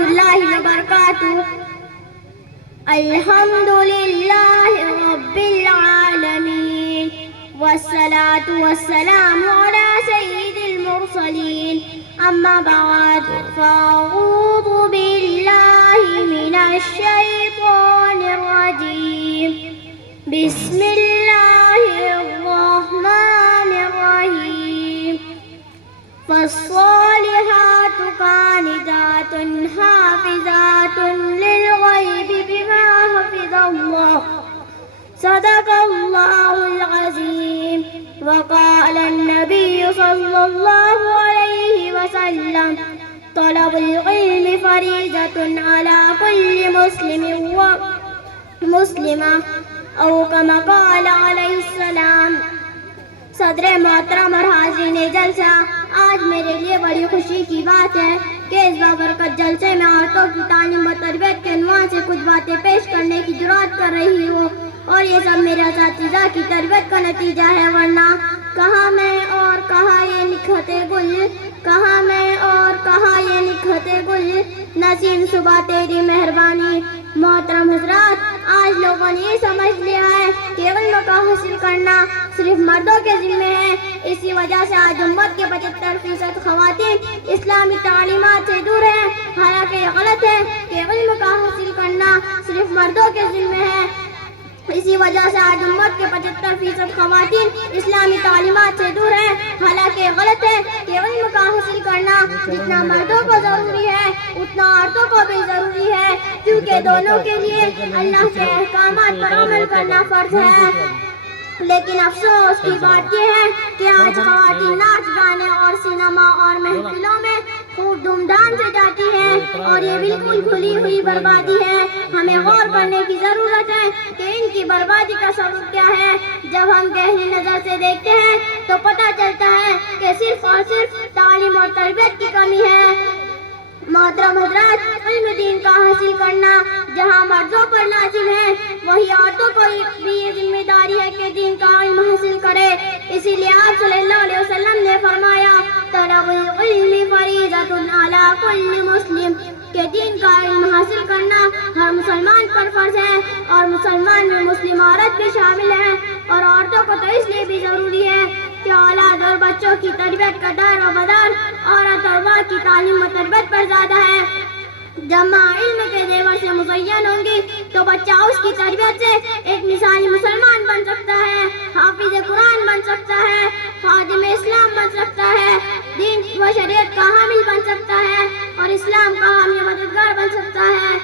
الله وبركاته. الحمد لله رب العالمين والصلاة والسلام على سيد المرسلين. أما بعد فأعوذ بالله من الشيطان الرجيم. بسم الله الرحمن الرحيم. فالصالحات قانتات حافظات للغيب بما حفظ الله. صدق الله العظيم. وقال النبي صلى الله عليه وسلم طلب العلم فريضة على كل مسلم ومسلمة أو كما قال عليه السلام. صدر محترم اور حاضرین جلسہ، آج میرے لیے بڑی خوشی کی بات ہے کہ اس بابرکت جلسے میں عورتوں کی تعلیم و تربیت کے عنوان سے کچھ باتیں پیش کرنے کی جرات کر رہی ہوں، اور یہ سب میرے اساتذہ کی تربیت کا نتیجہ ہے، ورنہ کہاں میں اور کہاں یہ نکھتے گل، کہاں میں اور کہاں یہ نکھتے گل، نسیم صبح تیری مہربانی. محترم حضرات، آج لوگوں نے یہ سمجھ لیا ہے کہ علم کا حاصل کرنا صرف مردوں کے ذمہ ہے. اسی وجہ سے آج امت کے 75% خواتین اسلامی تعلیمات سے دور ہیں، حالانکہ یہ غلط ہے کہ علم کا حاصل کرنا صرف مردوں کے ذمہ ہے. اسی وجہ سے آج امت کے 75% خواتین اسلامی تعلیمات سے دور ہیں، حالانکہ یہ غلط ہے کہ علم کا حاصل کرنا جتنا مردوں کو ضروری ہے اتنا عورتوں کو بھی ضروری ہے، کیونکہ دونوں کے لیے اللہ کے احکامات پر عمل کرنا فرض ہے. لیکن افسوس کی بات یہ ہے کہ آج خواتین ناچ گانے اور سینما اور محفلوں میں خوب دھوم دھام سے جاتی ہے، اور یہ بالکل کھلی ہوئی بربادی ہے. ہمیں غور کرنے کی ضرورت ہے کہ ان کی بربادی کا سبب کیا ہے. جب ہم گہری نظر سے دیکھتے ہیں تو پتہ چلتا ہے کہ صرف اور صرف تعلیم اور تربیت کی کمی ہے. محترم حضرات، علم دین کا حاصل کرنا جہاں مردوں پر لازم ہے، وہی عورتوں کو بھی یہ ذمہ داری ہے کہ دین کا علم حاصل کرے. اسی لیے آپ صلی اللہ علیہ وسلم نے فرمایا طلب العلم فریضۃ علی کل مسلم، کہ دین کا علم حاصل کرنا ہر مسلمان پر فرض ہے، اور مسلمان میں مسلم عورت بھی شامل ہے. اور عورتوں کو تو اس لیے بھی ضروری ہے کہ اولاد اور بچوں کی تربیت کا دار و مدار عورت اور ماں کی تعلیم و تربیت پر زیادہ ہے. جب ماں علم کے زیور سے مزین ہوں گی تو بچہ اس کی تربیت سے ایک مثالی مسلمان بن سکتا ہے، حافظ قرآن بن سکتا ہے، خادم اسلام بن سکتا ہے، دین و شریعت کا حامل بن سکتا ہے، اور اسلام کا حامی مددگار بن سکتا ہے.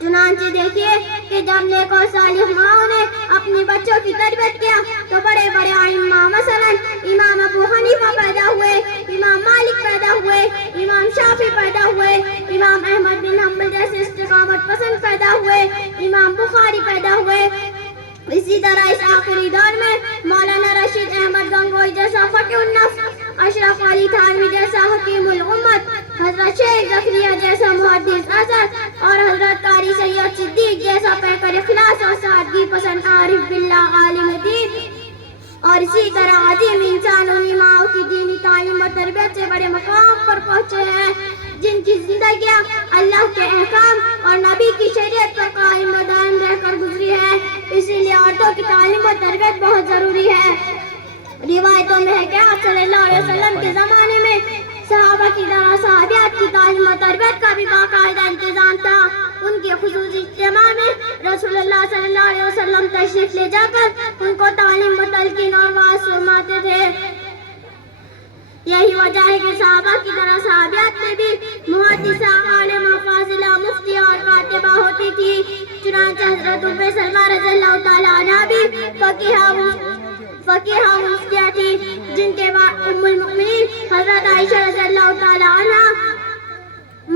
چنانچہ دیکھیے کہ جب نیک اور صالح ماؤں نے اپنی بچوں کی تربیت کیا تو بڑے بڑے ائمہ مثلا امام ابو حنیفہ پیدا ہوئے، امام مالک پیدا ہوئے، امام شافعی پیدا ہوئے، امام احمد بن حنبل جیسے استقامت پسند پیدا ہوئے، امام بخاری پیدا ہوئے. اسی طرح اس آخری دور میں مولانا رشید احمد گنگوئی جیسا فقیہ النفس، اشرف علی تھانوی جیسا حکیم الامت، حضرت شیخ زکریا جیسا محدث اثر، اور حضرت قاری سید صدیق جیسا پیکر اخلاص اور سادگی پسند عارف باللہ عالم دین، اور اسی طرح عظیم انسان علماء کی دینی تعلیم و تربیت سے بڑے مقام پر پہنچے ہیں، جن کی زندگیاں اللہ کے احکام اور نبی کی شریعت پر قائم و دائم رہ کر گزری ہے. اسی لیے عورتوں کی تعلیم و تربیت بہت ضروری ہے. روایتوں میں ہے کہ آپ صلی اللہ علیہ وسلم کے زمانے میں صحابہ کی طرح صحابیات کی تعلیم و تربیت کا بھی باقاعدہ انتظام تھا. ان کے خصوصی اجتماع میں رسول اللہ صلی اللہ علیہ وسلم تشریف لے جا کر ان کو تعلیم و تلقین اور وعظ فرماتے تھے. یہی وجہ ہے کہ صحابہ کی طرح صحابیات میں بھی محدثہ، عالمہ، فاضلہ، مفتی اور کاتبہ ہوتی تھی. چنانچہ حضرت ام سلمہ رضی اللہ تعالیٰ عنہ بھی فقیہ و مفتیہ تھی، جن کے بعد ام المؤمنین حضرت عائشہ رضی اللہ تعالیٰ عنہ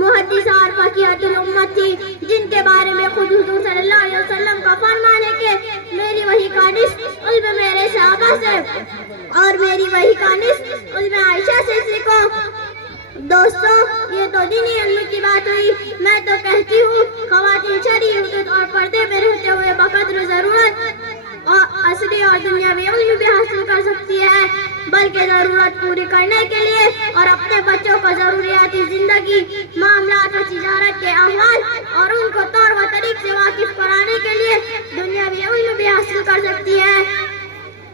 محدثہ اور فقیہۃ الامت تھی، جن کے بارے میں خود حضور صلی اللہ علیہ وسلم کا فرمان ہے کہ میری وحی کا نصف علم میرے صحابہ سے اور میری وحی کا نصف علم عائشہ سے سیکھو. دوستو، یہ تو دینی علم کی بات ہوئی. میں تو کہتی ہوں خواتین شرعی حدود اور پردے میں رہتے ہوئے بقدر ضرورت اور عصری اور دنیاوی علم بھی حاصل کر سکتی ہے، بلکہ ضرورت پوری کرنے کے لیے اور اپنے بچوں کو ضروریاتی زندگی، معاملات اور تجارت دنیاوی علم بھی حاصل کر سکتی ہے،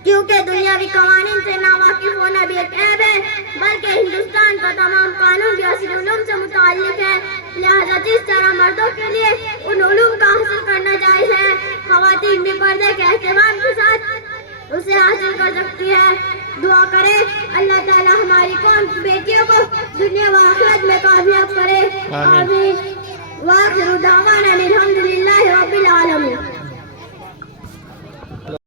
کیونکہ دنیاوی قوانین سے ناواقف ہونا بھی ایک عیب ہے، بلکہ ہندوستان کا تمام قانون بھی اصلی علوم سے متعلق ہے، لہذا جس طرح مردوں کے لیے ان علوم کا حاصل کرنا جائز ہے، خواتین بھی پردے کے اہتمام کے ساتھ اسے حاصل کر سکتی ہے۔ دعا کریں اللہ تعالی ہماری قوم کی بیٹیوں کو دنیا و آخرت میں کامیاب کرے، آمین۔ وآخر دعوانا الحمد للہ رب العالمین۔